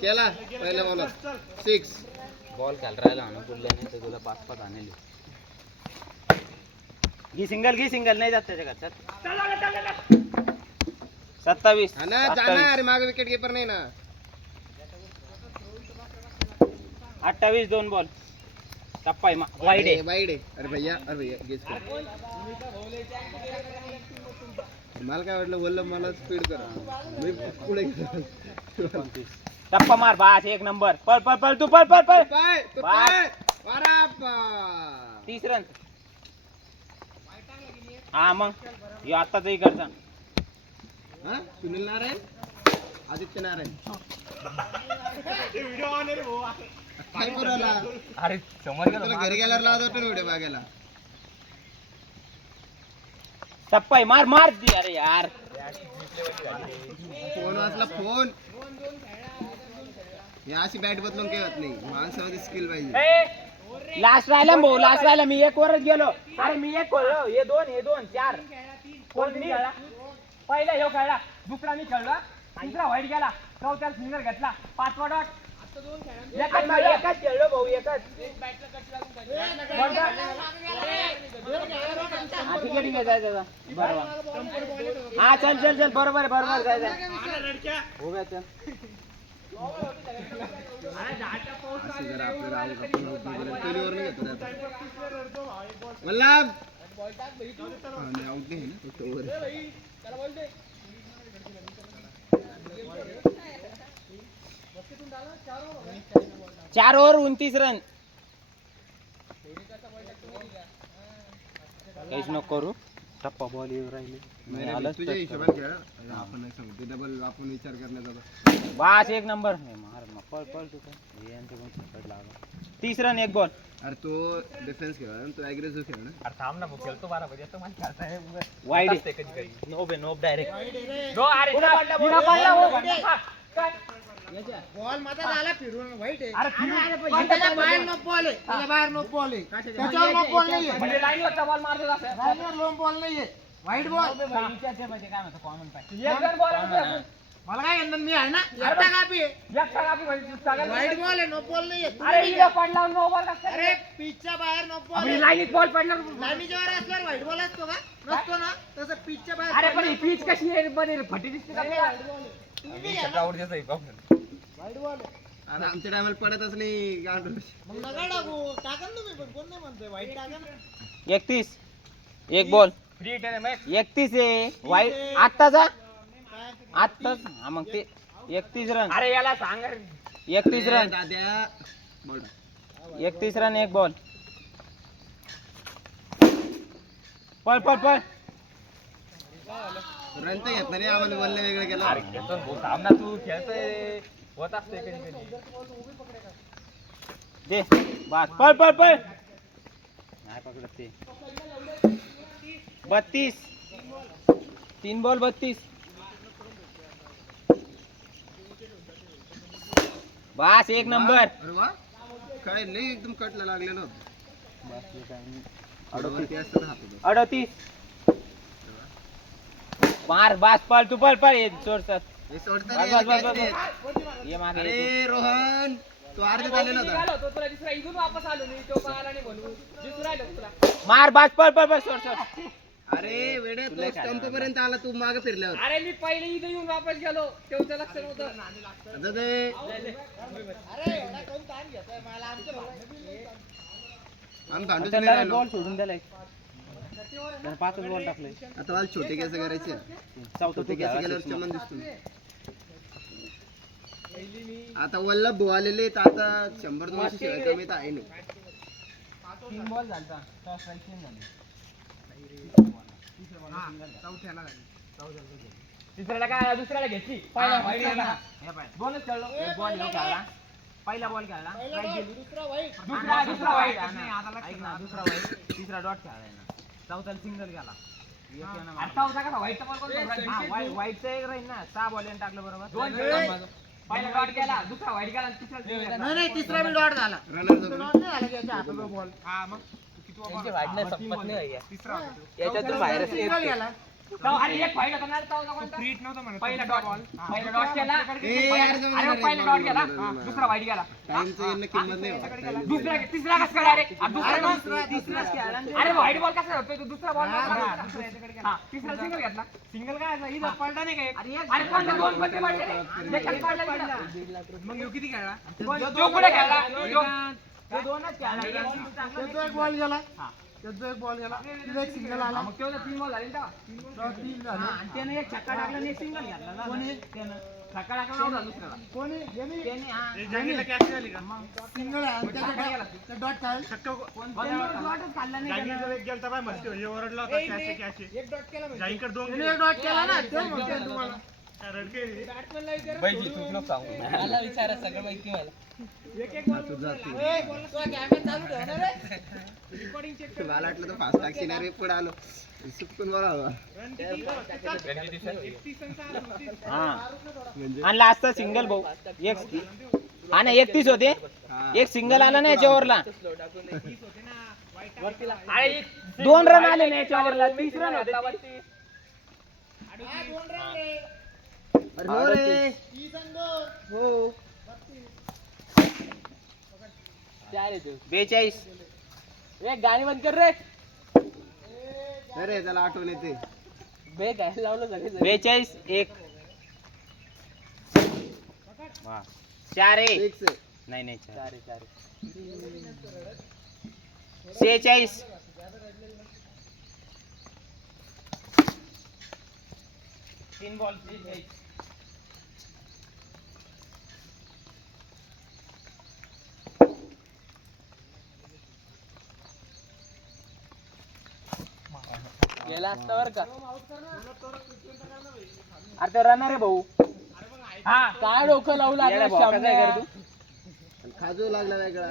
केला पहिल्या bowler 6 ball खेळ राहिला म्हणून पुढल्या नाही तर तुला 5-5 आणले. घी सिंगल नाही जात त्याच्या घरच्यात. 27 हा ना जाणार मागे विकेट कीपर नाही ना. 28 2 बॉल टप्पा आहे वाईड आहे. वाईड आहे. अरे भैया गेस कर. मला काय वाटलं बोललं मला स्पीड कर मी पुढे टप्पा मार बास एक नंबर. पळ तू पळ पाय तो पाय वारा 30 रन. हा मग यो आताच इकडचा हा सुनील नारायण आदित्य नारायण काय करायला. अरे समोर तुला घरी गेल्यावर लावत होतो ना व्हिडिओ बघायला. टप्पा आहे मार दी. अरे यार फोन वाचला फोन. या अशी बॅट बदलून काही होत नाही. माणसामध्ये स्किल पाहिजे. लास्ट राहिला मी एक वरच गेलो. अरे मी एक खेळलो हे दोन 4 कोण खेळला. पहिला ह्यो खेळला दुसरा मी खेळला तिसरा वाईट गेला चौथ्या सिंगल घेतला 5वा डॉट. एकच खेळलो भाऊ एकच. ठीक आहे जायचं बरोबर. हा चल बरोबर जायचं. चार ओव्हर 29 रन. काहीच नको करू. टप्पा बॉल येऊ राहिले. तुझ्या हिशोबाने खेळ. आपण नाही सांगतो डबल आपण विचार करण्याचा बस एक नंबर. पळ तू 30 रन 1 बॉल. अरे तो डिफेन्स खेळ तो ॲग्रेसिव्ह खेळ ना. अरे थांब ना खेळतो 12 बजे तो मला खेळताय वाईड असते कधी नो डायरेक्ट नो. अरे पडला काय बॉल माझा झाला फिरून वाईट आहे. अरे त्याच्या बाहेर नो बॉल आहे. त्याच्या बाहेर नो बॉल आहे. त्याच्यावर नो बॉल नाहीये. म्हणजे लाईनवरचा बॉल मारतो असं. लाईनवर नो बॉल नाहीये. वाईट बॉल. विचारते म्हणजे काय म्हणतो कॉमन पाय. एक रन बॉल मला काय यंदा मी आहे ना एकटा कापी आहे. एकटा कापी म्हणजे वाईट बॉल आहे नो बॉल नाहीये. अरे इथं पडला नो बॉल कसं. अरे पिचच्या बाहेर नो बॉल आहे. लाईनीत बॉल पडला. लाईनीच्या वर असल्यावर वाईट बॉल असतो का नसतो ना. तसं पिचच्या बाहेर. अरे पण ही पीच कशी आहे बनेल फटी दिसते का. वाईट बॉल आहे. अरे आमच्या टायमाला पडतच नाही गांडूळ. मग नका टाकू टाका ना तुम्ही पण कोण नाही म्हणतोय वाईट टाका ना. 31 एक बॉल फ्री टाइम आहे. 31 आहे वाईट आत्ताचा हा मग ते 31 रन. अरे याला सांग 31 रन दाद्या 31 रन 1 बॉल. पळ रन तर घेत नाही आम्हाला बोलले वेगळं केलं. अरे खेळतो सामना तू खेळतोय होत असते कधी दे बस पळ नाही पकडत ते. 32 3 बॉल 32 बस एक नंबर. अरे वा काय नाही एकदम कटला लागलेलं. 38 मार बस पळ तू पळ सोडतात. हे सोडतं बस, रे, बस, बस, catch नाही. बस. ये मागे ये अरे रोहन तू अर्ध्यात आलेला होता. तू. मार बस पळ सोड. अरे वेडे तो स्टंप पर्यंत आला तू मागे फिरल्यावर. अरे मी पहिले इथं येऊन वापस गेलो तेवढं लक्ष नव्हतं. आता ते अरे एवढा कोण ताण घेतोय मला आमच्या आम्ही भांडूच नाही राहिलो. बॉल सोडून दिलाय 5 बॉल टाकले. आता मला छोटे केस करायचे. छोटे केस केल्यावर चमन दिसतो. आता वल्लभ भाऊ आलेले तर आता 100-200 शिवाय कमी तर आहे नाही. 3 बॉल झालता टॉस स्ट्राईक 3 झाले. तिसऱ्याला काय दुसऱ्याला घेतली. दोनच खेळलो. एक बॉल खेळला पहिला बॉल खेळला दुसरा वाईट. दुसरा वाईट ऐक ना दुसरा वाईट तिसरा डॉट खेळलाय ना. चौथ्याला सिंगल गेला. चौथा कसा वाईटचा बॉल वाईटचा एक राहील ना. 6 बॉल टाकलं बरोबर. पहिला डॉट गेला दुसरा वाईट गेला तिसरा नाही तिसरा बी डॉट झाला. रनर डॉट नाही झाला त्याच्या हाताचा बॉल. याच्यातून बाहेरच सिंगल गेला. अरे एक पहिला करणार पहिला डॉट केला पहिला डॉट गेला दुसरा वाईट गेला टाइमचं किंमत नाही हो. दुसरा तिसरा कसं काय डायरेक्ट अरे वाईट बॉल कसा होतोय तो दुसरा बॉल तिसरा सिंगल घेतला सिंगल काय पडला नाही काय अरे कोणता दोन पत्ते पडले रे त्याच्यात पडला मग ह्यो किती खेळला तो कुठे खेळला तो दोनच खेळला त्याचा एक बॉल गेला त्याचा एक बॉल गेला तिला एक सिंगल आला मग तेवढा 3 बॉल झाले ना तीन झाले आणि त्याने एक छक्का टाकला आणि एक सिंगल घेतला ना कोणी त्यानं छक्का टाकला नव्हता दुसऱ्याला कोणी यांनी त्याने हा सिंगल आहे आणि त्याचा डॉट काय डॉटच खाल्ला नाही त्यानं. एक डॉट केला ना ते म्हणते तुम्हाला मला वाटलं तर फास्ट टाकशील रे पुढे आलो सुटकून बोलावं आणि लास्टचा सिंगल भाऊ एक हा ना 31 होते एक सिंगल आला ना याच्यावरला 2 रन आले ना याच्यावरला 30 रन होते अरे हो रे हो 42 एक गाणी बंद कर रे अरे त्याला आठवण येते 42 एक 4 1 फिक्स नाही नाही 4 46 3 बॉल 46 गेला असता बर का अरे ते रनर आहे भाऊ हा काय डोकं लावू लागला खाजू लागला वेगळा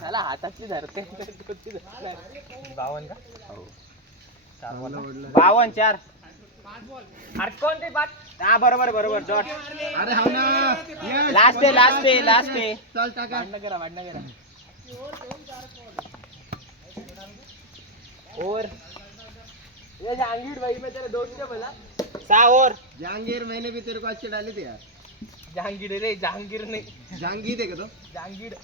त्याला हातातली धरते 52 का 52 4 अरे कोणते 5 हा बरोबर डॉट अरे हा ना yes, लास्ट आहे चल टाका वाढणं करा और ये जहांगीर भाई मैं तेरे दोस्त से बोला 6 और जहांगीर मैंने भी तेरे को अच्छे डाले थे यार जहांगीर रे जहांगीर नहीं जहांगीर है क्या तो जहांगीर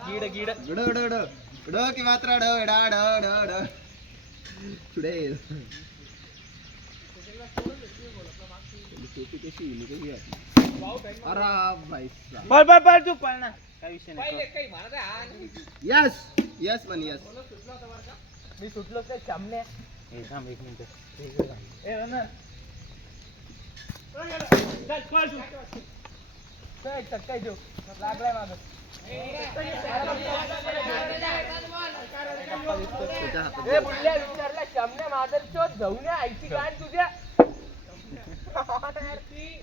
कीड़ कीड़ डो डो डो डो की मात्रा डो डा डो डो डो छुड़े अरे भाई पळ तू पळ ना काय विषय नाही यस यस पण यस मी सुटलो काय सामने ए थांब 1 मिनिट ए रनर चल पळ तू काय चक्का देऊ लागलाय माझं ए बुल्ल्या विचारला सामने मादर चोत जाऊन आईची गाड तुझ्या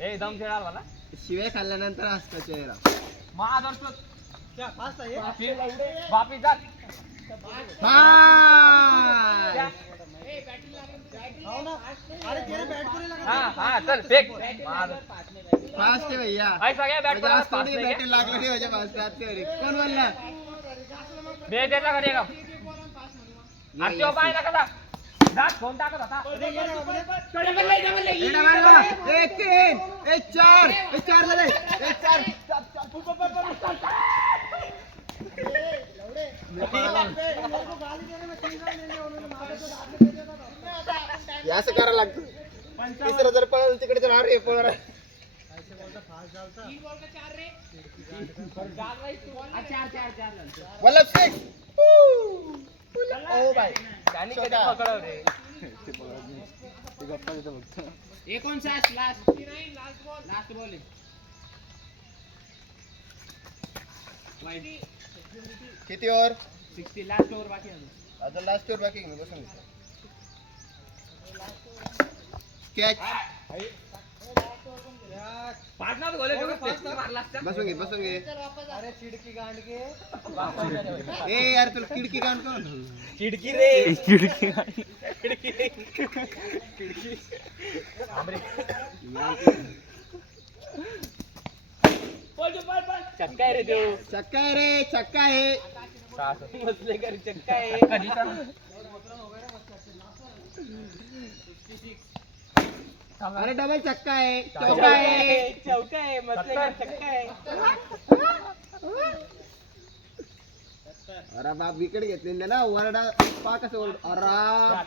ए दम खेळा मला शिवे खाल्ल्यानंतर हसका चेहरा मादर चोत बापी जात अरे तेरे बैट को नहीं लगा हा चल फेक फास्ट है भैया ऐसा क्या बैट पर आज थोड़ी बैटे लागले नाही माझ्या फास्ट आते अरे कोण बोलला दे देता करेगा आजच्या पाय ना कसा दात फोन टाकत होता एडा मारला एक तीन एक चार झाले एक चार असं करायला लागतं तिसरं जर पळलं तिकडे तर अरे पळ वल्लभ सिंग ओ भाई गाणी कधी पकडव रे ये कौन सा लास्ट बॉल किती ओव्हर 60 लास्ट ओव्हर बाकी आहे आता लास्ट ओव्हर बाकी मी बसून कॅच पार्टनर बोले जो मारला बसून घे अरे चिड़की गांड के ए यार तुला खिडकी गाण कोण खिडकी रे खिडकी चक्का आहे रे देव चक्का आहे रे चक्का आहे बसले का चक्का आहे कधी अरे डबल चक्का आहे चौका चौका आहे आहे चौका आहे मसले चक्का आहे. अरे बाप विकेट घेतली ना वरडा पा कसं ओरड अरे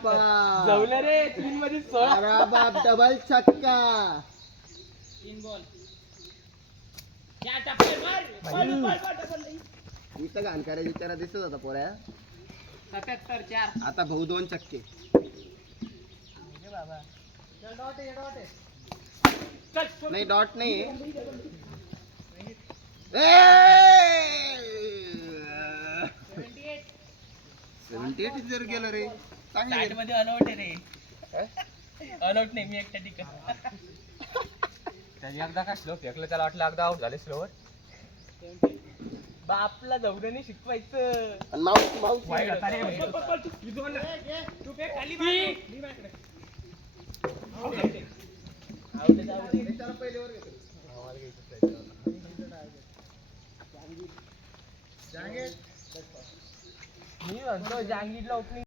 बाप जवलं रे 3 मध्ये 16. अरे बाप डबल छक्का इथं घाण करायची विचारा दिसत होता पोऱ्या 77-4. आता भाऊ 2 चक्के नाही डॉट नाही 78 जर गेलं रे चांगलं साठ मध्ये ऑलआउट आहे रे. ऑलआउट नाही मी एकटा टिका. त्याने एकदा काय स्लो फेकलं त्याला वाटलं एकदा आउट झाले स्लोवर. बापला जवळणी शिकवायचं. आणि माऊस माऊस वाईट होता रे. तू पे खाली मार. त्याला पहिले वर घेतो. मी म्हणतो जहांगीरला ओपनिंग